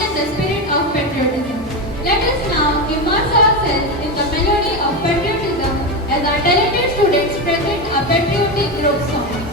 in the spirit of patriotism. Let us now immerse ourselves in the melody of patriotism as our talented students present a patriotic group song.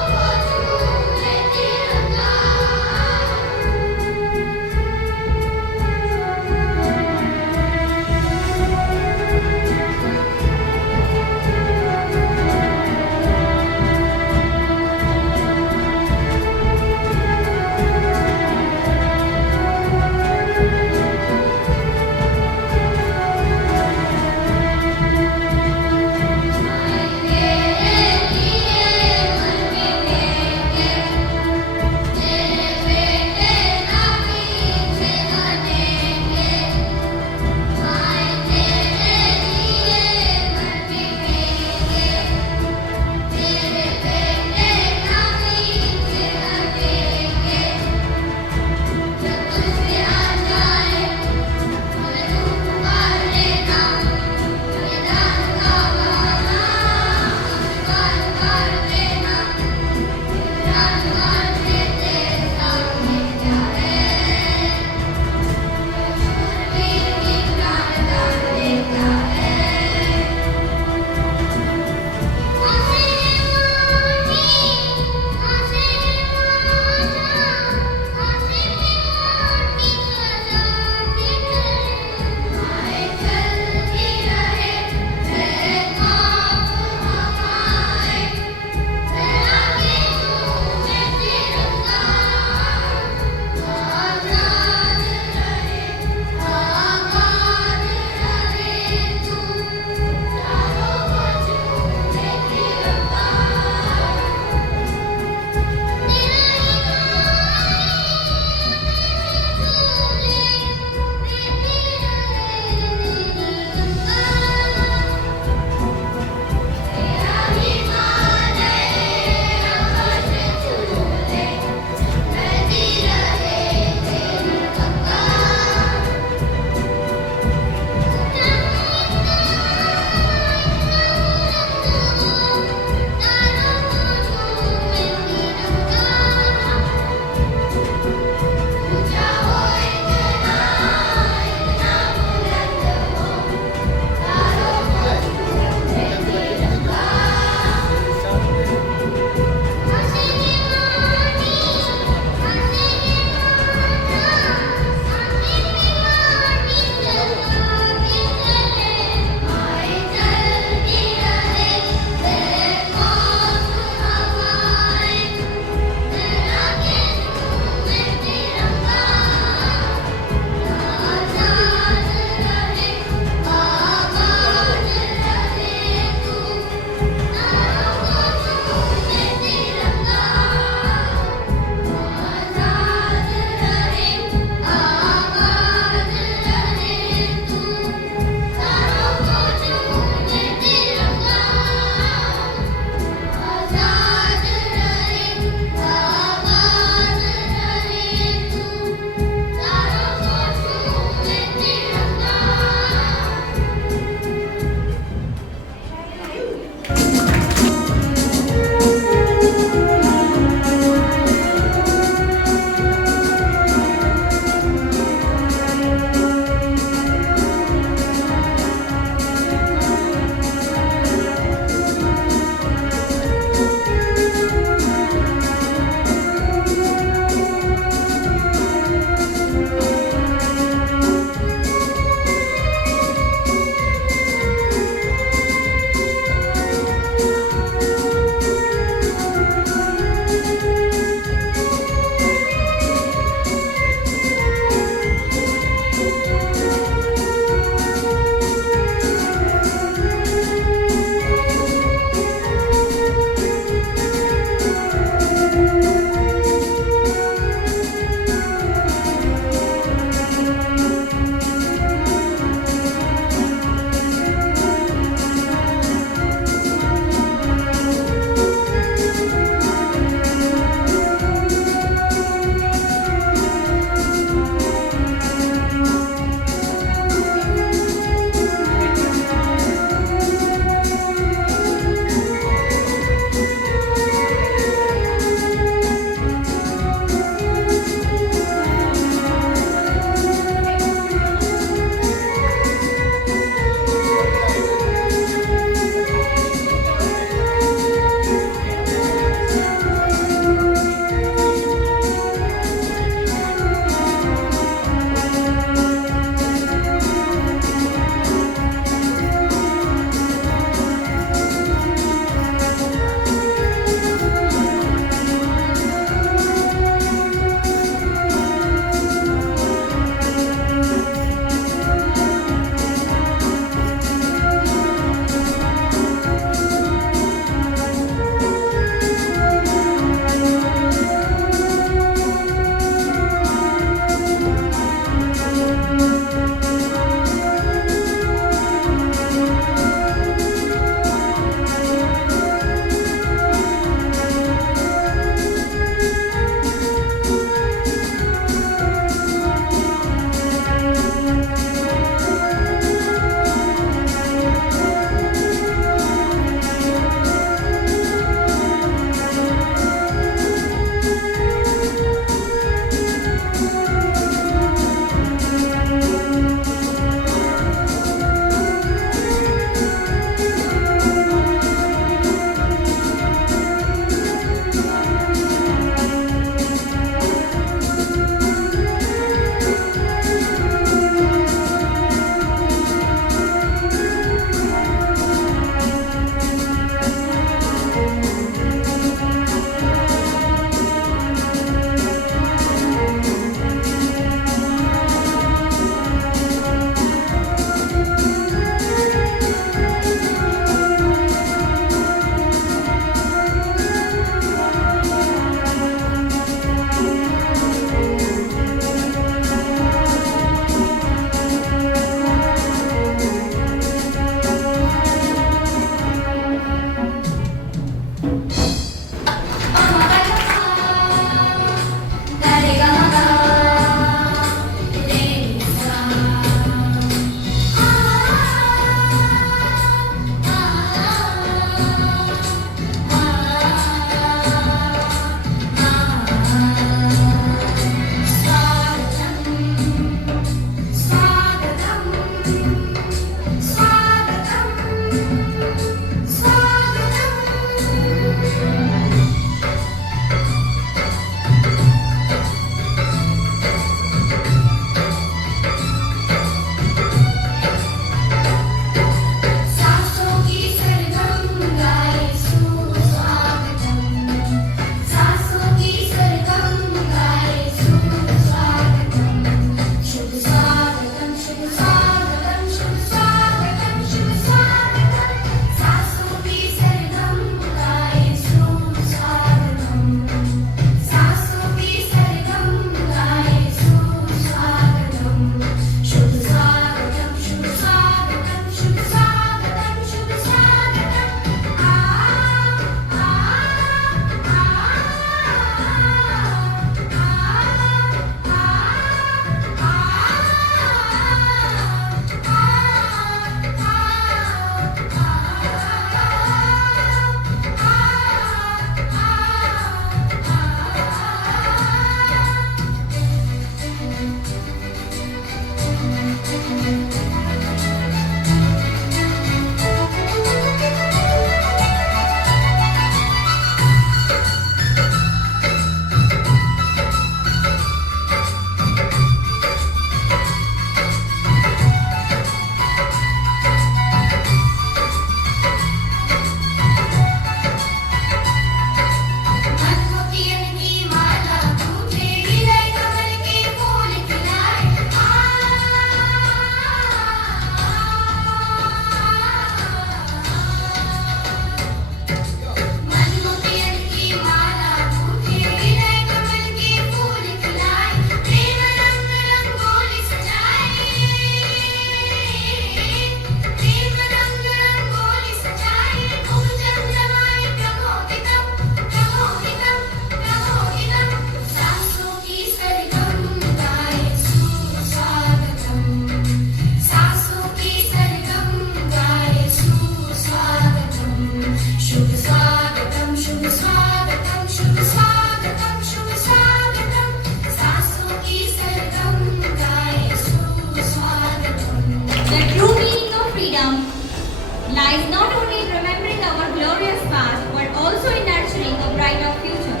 not only remembering our glorious past, but also in nurturing a brighter future.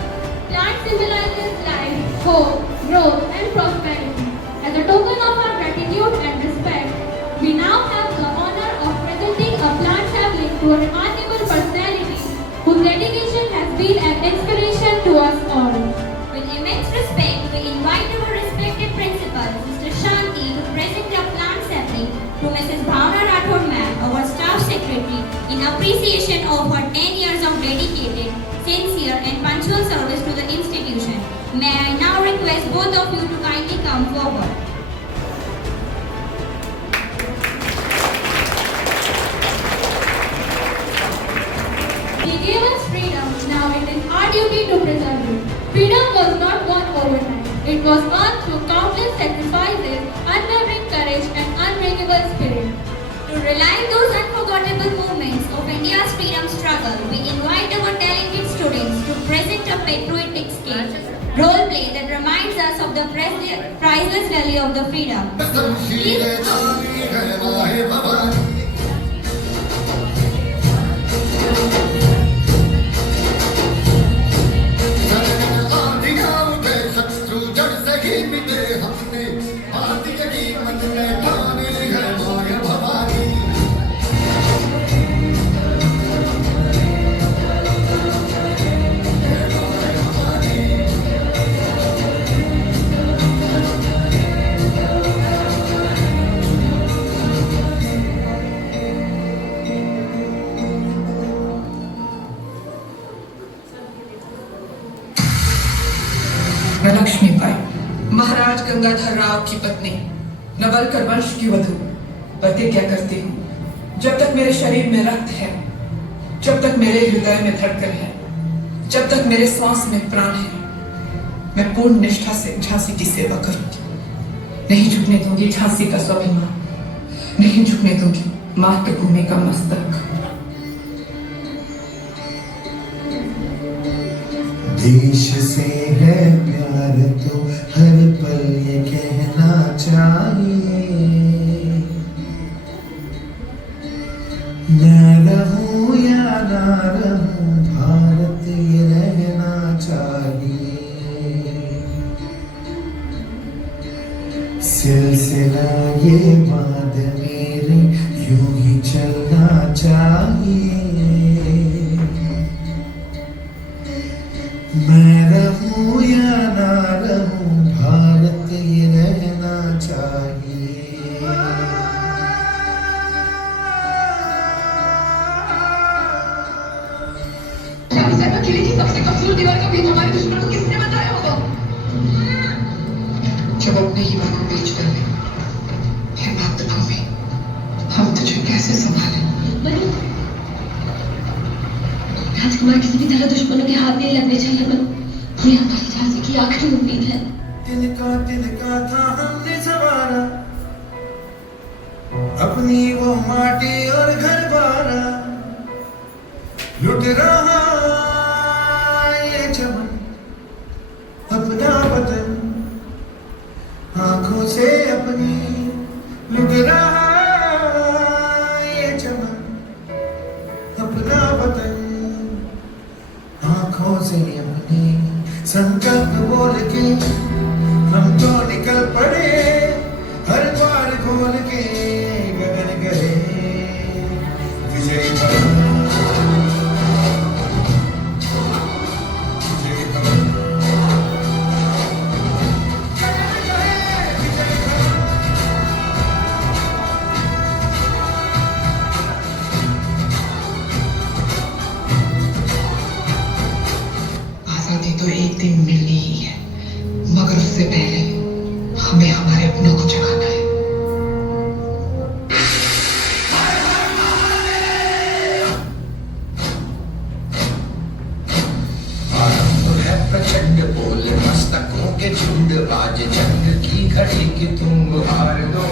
Plant symbolizes life, hope, growth, and prosperity. As a token of our gratitude and respect, we now have the honor of presenting a plant sapling to a remarkable personality whose dedication has been an inspiration to us all. With immense respect, we invite our respected principal, Mr. Shanti, to present a plant sapling to Mrs. Bhavna Rathod ma'am, our staff secretary, in appreciation of her 10 years of dedicated, sincere and punctual service to the institution. May I now request both of you to kindly come forward. He gave us freedom, now it is our duty to preserve it. Freedom was not won overnight. It was earned through countless sacrifices, unwavering courage and unbreakable spirit. To relive those unforgettable moments of India's freedom struggle, we invite our talented students to present a patriotic skit, role play that reminds us of the priceless value of the freedom. मैं लक्ष्मीबाई, महाराज गंगाधर राव की पत्नी, नवलकर वंश की वधू, प्रतिज्ञा करती हूँ, जब तक मेरे शरीर में रक्त है, जब तक मेरे हृदय में धड़कन है, जब तक मेरे सांस में प्राण है, मैं पूर्ण निष्ठा से झांसी की सेवा करूंगी। नहीं झुकने दूंगी झांसी का स्वाभिमान, नहीं झुकने दूंगी मातृभूमि का मस्तक। देश से है प्यार तो हर पल ये कहना चाहिए, मैं रहूं या ना रहूं भारत ये रहना चाहिए। सिलसिला ये बात मेरी यूं ही चलना चाहिए, मैं रहूं या ना रहूं भारत ये रहना चाहिए। अकेले की सबसे कमजोर दीवार का भेद हमारे दुश्मनों को किसने बताया होगा? जब अपने ही मां को बेच डाले, हे मातृभूमि, हम तुझे कैसे संभालें? राजकुमार किसी भी तरह दुश्मनों के हाथ नहीं लगने चाहिए बनो। ये हमारी झांसी की आखिरी उम्मीद है। तिनका था हमने सवारा, अपनी वो माटी और घर बारा, लुट रहा ये चमन अपना वतन, आंखों से अपनी लुट रहा ये चमन अपना वतन, आंखों से अपनी संकल्प बोल के हम तो निकल पड़े, हर द्वार खोल के गगन गए विजय भव। आजादी तो एक दिन मिलनी ही है, मगर उससे पहले हमें हमारे अपनों को जगाना है। आरंभ है प्रचंड बोल मस्तकों के झुंड, आज जंग की घड़ी की तुम हार दो।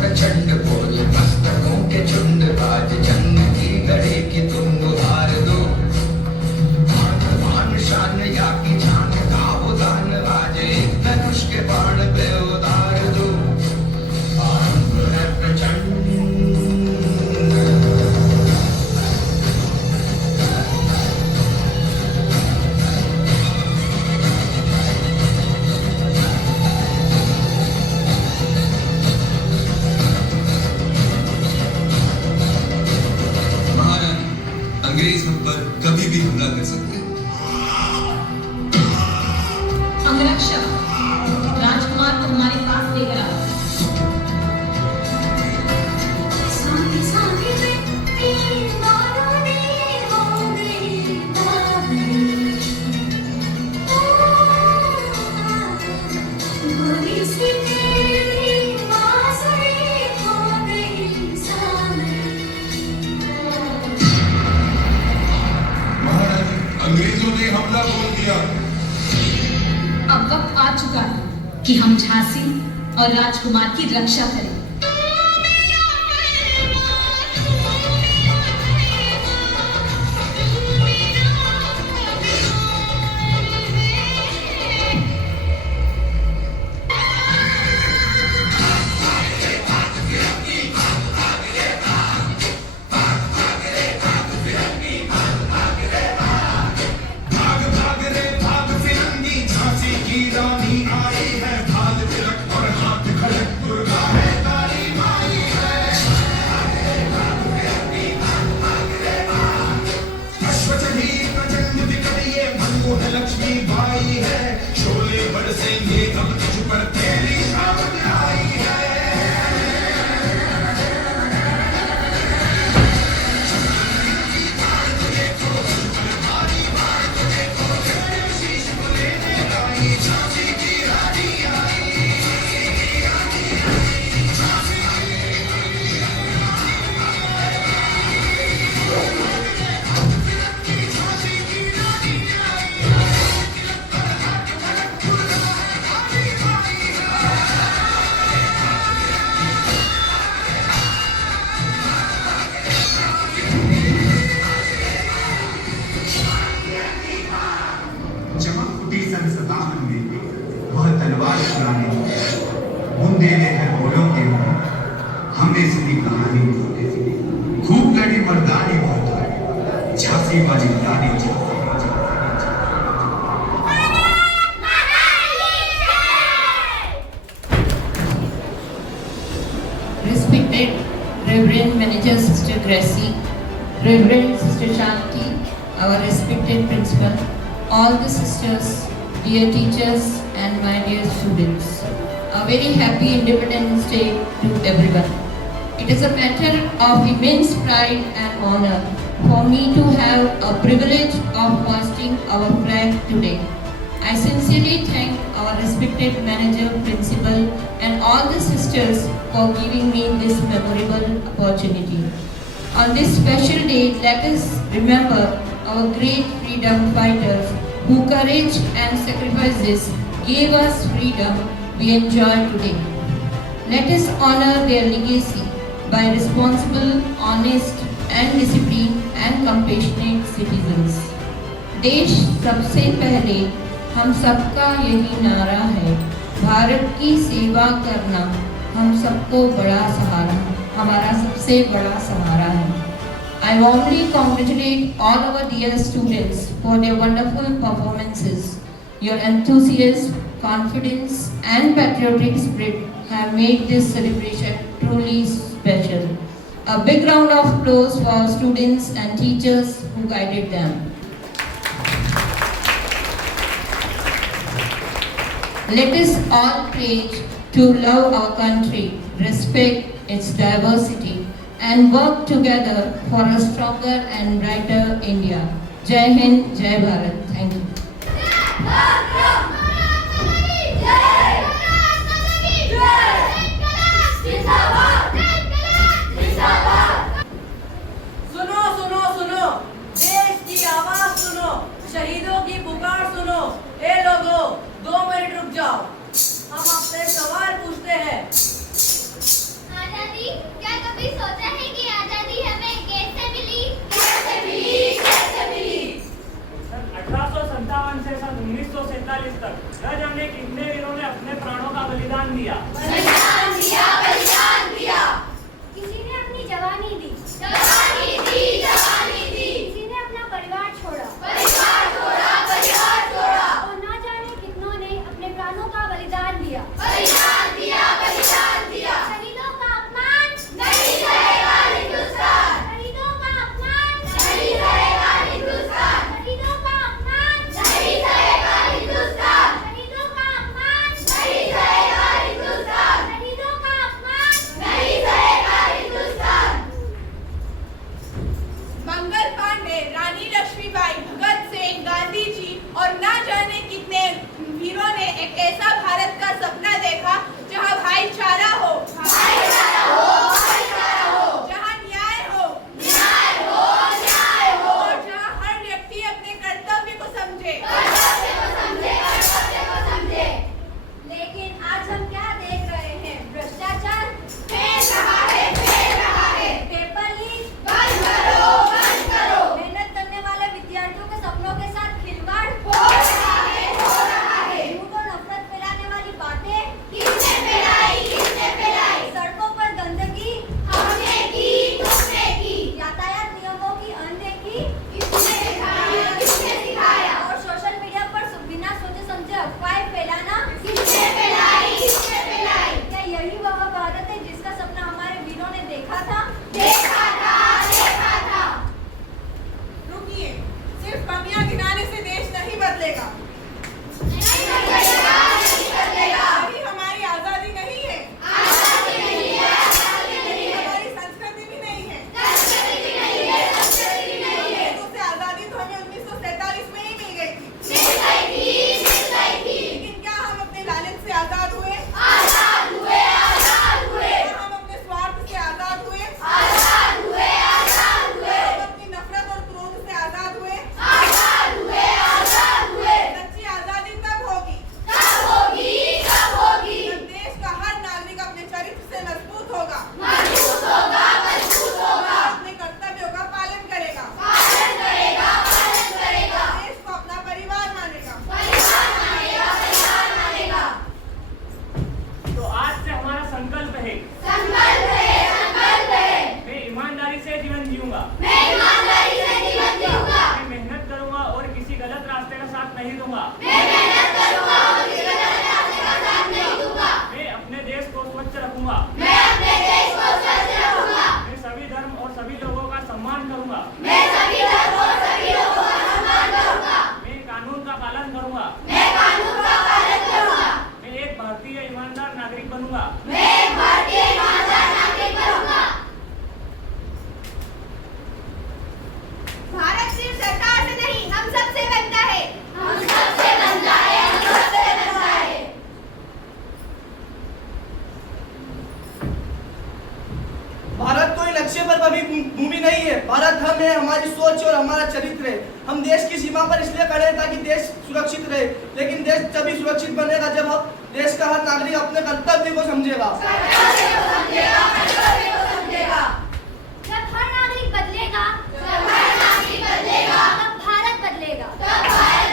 प्रचंड बोल मस्तकों के झुंड, आज जंग की घड़ी की तुम हार दो। मान शान या की जान गाओ भी हमला कर सकते हैं। अंगरक्षक राजकुमार को हमारे पास लेकर आओ। महाराज, अंग्रेजों ने हमला बोल दिया। अब वक्त आ चुका है कि हम झांसी और राजकुमार की रक्षा करें। भाग भाग रे भाग फिरंगी, झांसी की रानी आई है, भाग तिलक और हाथ खड़क, दुर्गा है काली माई है। अश्वचनी प्रचंड विकट ये मनमोह लक्ष्मी बाई है, शोले बरसेंगे अब तुझ पर तेरी शामत आई है। चमक फुटी सन सताहन में वह तलवार चुराने बूंदे ने हर बोलों के मुंह, हमने सुनी कहानी खूब लड़ी मर्दानी बहुत, झांसी वाली रानी Jhansi. Respected Reverend Manager Sister Gracie, Reverend Sister Shanti, our respected principal, all the sisters, dear teachers and my dear students. A very happy Independence Day to everyone. It is a matter of immense pride and honor for me to have a privilege of hoisting our flag today. I sincerely thank our respected manager, principal and all the sisters for giving me this memorable opportunity. On this special day, let us remember our great freedom fighters whose courage and sacrifices gave us freedom we enjoy today. Let us honor their legacy by responsible, honest and disciplined and compassionate citizens. देश सबसे पहले हम सबका यही नारा है, भारत की सेवा करना हम सबको बड़ा सहारा, हमारा सबसे बड़ा सहारा है. I warmly congratulate all our dear students for their wonderful performances. Your enthusiasm, confidence and patriotic spirit have made this celebration truly special. A big round of applause for our students and teachers who guided them. Let us all pledge to love our country, respect its diversity and work together for a stronger and brighter India. Jai Hind, Jai Bharat. Thank you. सुनो सुनो सुनो, देश की आवाज सुनो, शहीदों की पुकार सुनो. ए लोगों, 2 मिनट रुक जाओ. हम आपसे सवाल पूछते हैं. आजादी, क्या कभी सोचा है कि आजादी हमें कैसे मिली? कैसे मिली? कैसे मिली? सन 1857 से सन 1947 तक न जाने कितने वीरों ने अपने प्राणों का बलिदान दिया. बलिदान दिया, बलिदान दिया. किसी ने अपनी जवानी दी, जवानी दी, जवानी दी. किसी ने अपना परिवार छोड़ा, परिवार छोड़ा, परिवार छोड़ा. और न जाने कितनों ने अपने प्राणों का बलिदान दिया. बलिदान दिया, बलिदान दिया. शहीदों का अपमान नहीं रहेगा हिंदुस्तान. शहीदों का अपमान नहीं रहेगा हिंदुस्तान. धर्म है, हमारी सोच और हमारा चरित्र है। हम देश की सीमा पर इसलिए खड़े हैं ताकि देश सुरक्षित रहे, लेकिन देश तभी सुरक्षित बनेगा जब हम देश का हर नागरिक अपने कर्तव्य को समझेगा। जब हर नागरिक बदलेगा, तब भारत बदलेगा। जब भारत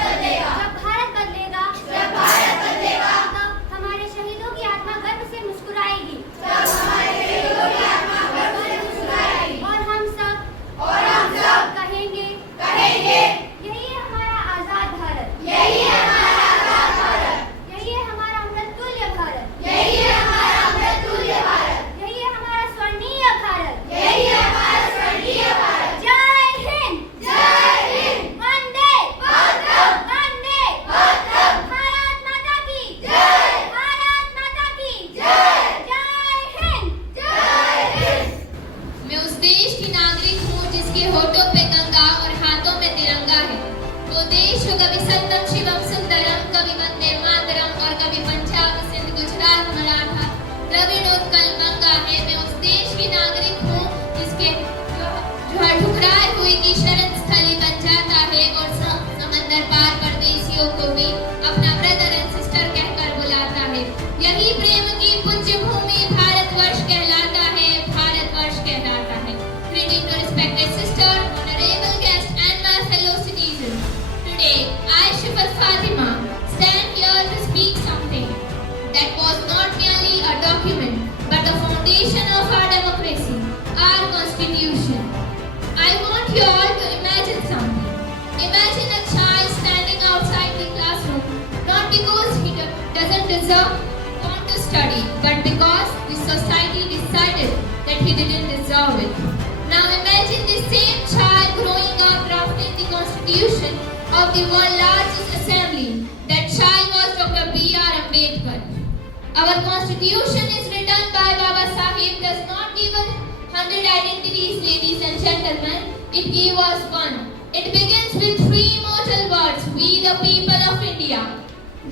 बदलेगा, तब हमारे शहीदों की आत्मा गर्व से मुस्कुराएगी। और हम सब कहेंगे यही है हमारा आजाद भारत, यही है हमारा अमृततुल्य भारत, यही है हमारा स्वर्णीय भारत। जय हिंद, वंदे भारत माता की जय, जय हिंद। मैं उस देश की नागरिक हूँ जिसके होठों पे गंगा और हाथों में तिरंगा है। वो देश जो कभी सत्यम शिवम सुंदरम, कभी वंदे मातरम और कभी पंजाब सिंध गुजरात मराठा द्रविड़ उत्कल गंगा है। मैं उस देश की नागरिक हूँ जिसके जो हर ठुकराए हुए की शरण स्थली बन जाता है और समंदर पार परदेशियों को भी अपना ब्रदर एंड सिस्टर कहकर बुलाता है। यही प्रेम की पूज्य भूमि भारतवर्ष कहलाता है, भारतवर्ष कहलाता है। Greeting to respected sister, honorable guest and my fellow citizens. Today, I, Shifat Fatima, stand here to speak something that was not merely a document, but the foundation of our democracy, our constitution. I want you all to imagine something. Imagine a child standing outside the classroom, not because he doesn't want to study, but because the society decided that he didn't deserve it. Now imagine this same child growing up drafting the constitution of the world's largest assembly. That child was Dr. B.R. Ambedkar. Our constitution is written by Baba Sahib, does not give us 100 identities, ladies and gentlemen. It gives us one. It begins with three immortal words: we the people of India.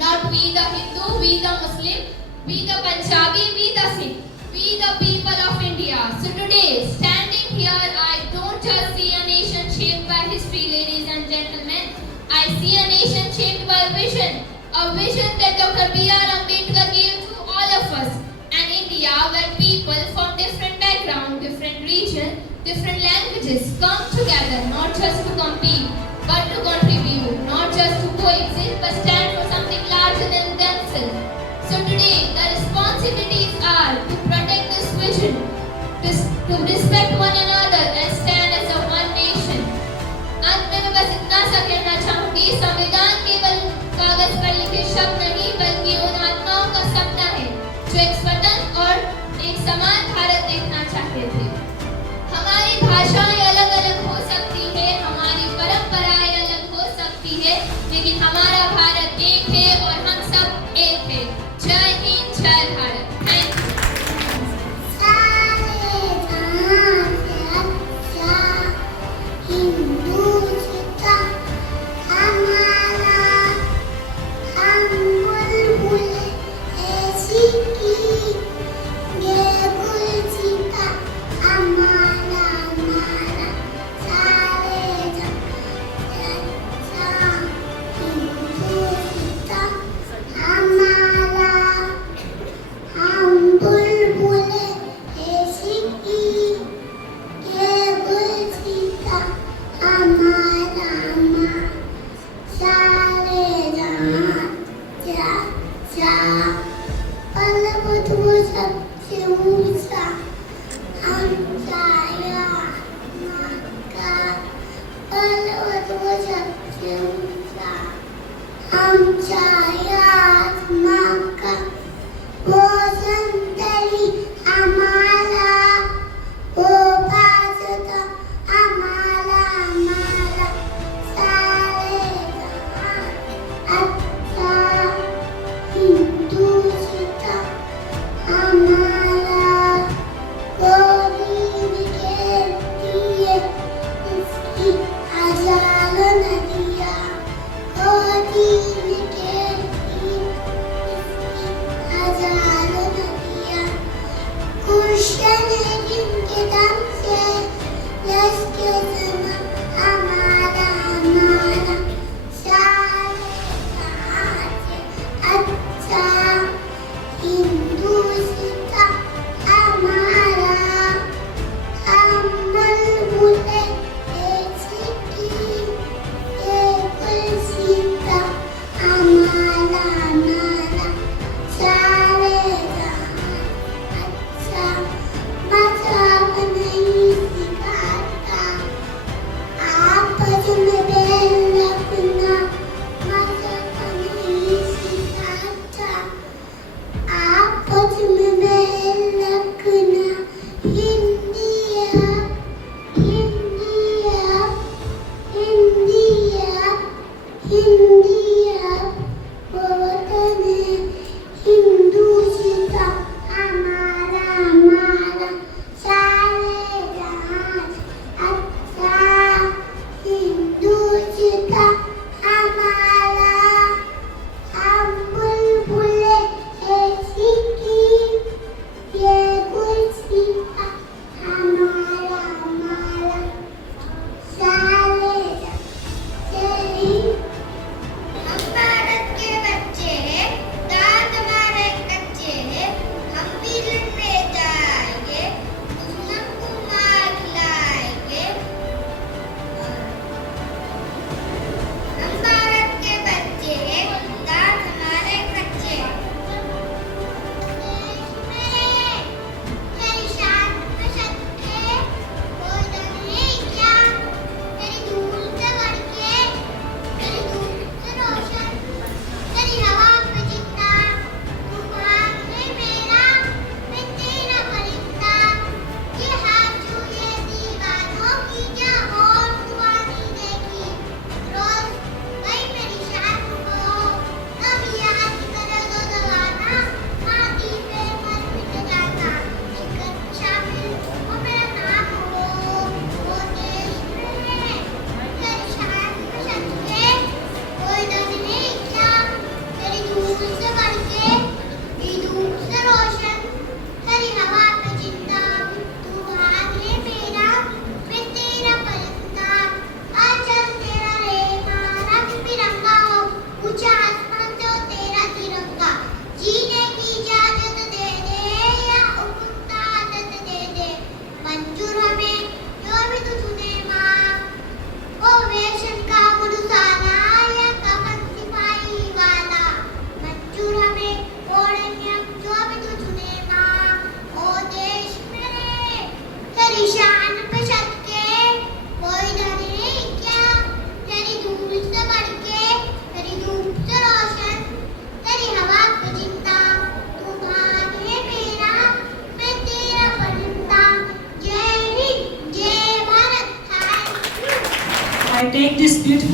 Not we the Hindu, we the Muslim, we the Punjabi, we the Sikh. We the people of India. So today, standing here, I don't just see a nation shaped by history, ladies and gentlemen. I see a nation shaped by vision. A vision that Dr. B.R. Ambedkar gave to all of us. An India where people from different backgrounds, different regions, different languages come together, not just to compete, but to contribute. Not just to coexist, but stand for something larger than themselves. So today, the responsibilities are to protect this vision, to respect one another and stand as a one nation. अंत में मैं बस इतना सा कहना चाहूँगी, संविधान केवल कागज पर लिखे शब्द नहीं, बल्कि उन आत्माओं का सपना है जो एक स्वतंत्र और एक समान भारत देखना चाहते थे। हमारी भाषाएं अलग अलग हो सकती है, हमारी परंपराएं अलग हो सकती है, लेकिन हमारा भारत एक है और हम सब एक है। जय हिंद, जय Bharat. Thank you.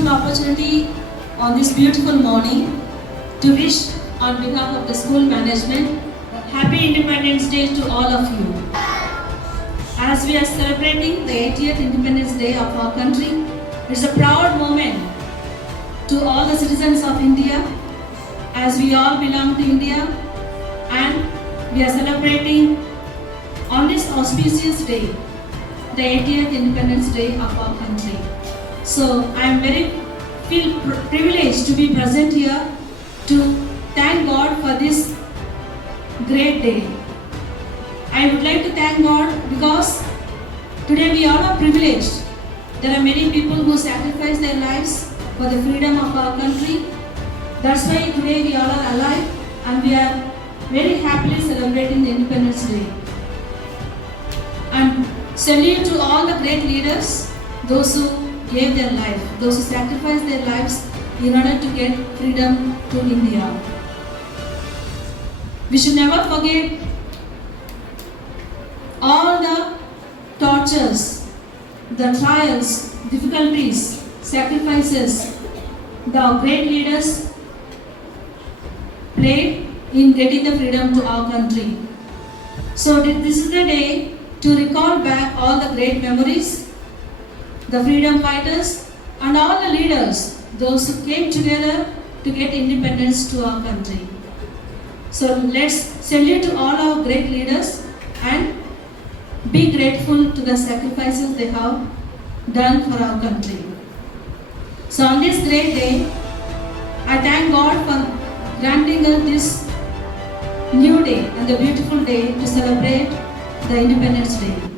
beautiful opportunity on this beautiful morning to wish on behalf of the school management Happy Independence Day to all of you. As we are celebrating the 80th Independence Day of our country, it's a proud moment to all the citizens of India, as we all belong to India, and we are celebrating on this auspicious day, the 80th Independence Day of our country. So I am feel privileged to be present here to thank God for this great day. I would like to thank God because today we all are privileged. There are many people who sacrifice their lives for the freedom of our country. That's why today we all are alive and we are very happily celebrating the Independence Day. And salute to all the great leaders, those who gave their life, those who sacrificed their lives in order to get freedom to India. We should never forget all the tortures, the trials, difficulties, sacrifices the great leaders played in getting the freedom to our country. So this is the day to recall back all the great memories, the freedom fighters and all the leaders, those who came together to get independence to our country. So let's salute to all our great leaders and be grateful to the sacrifices they have done for our country. So on this great day, I thank God for granting us this new day and the beautiful day to celebrate the Independence Day.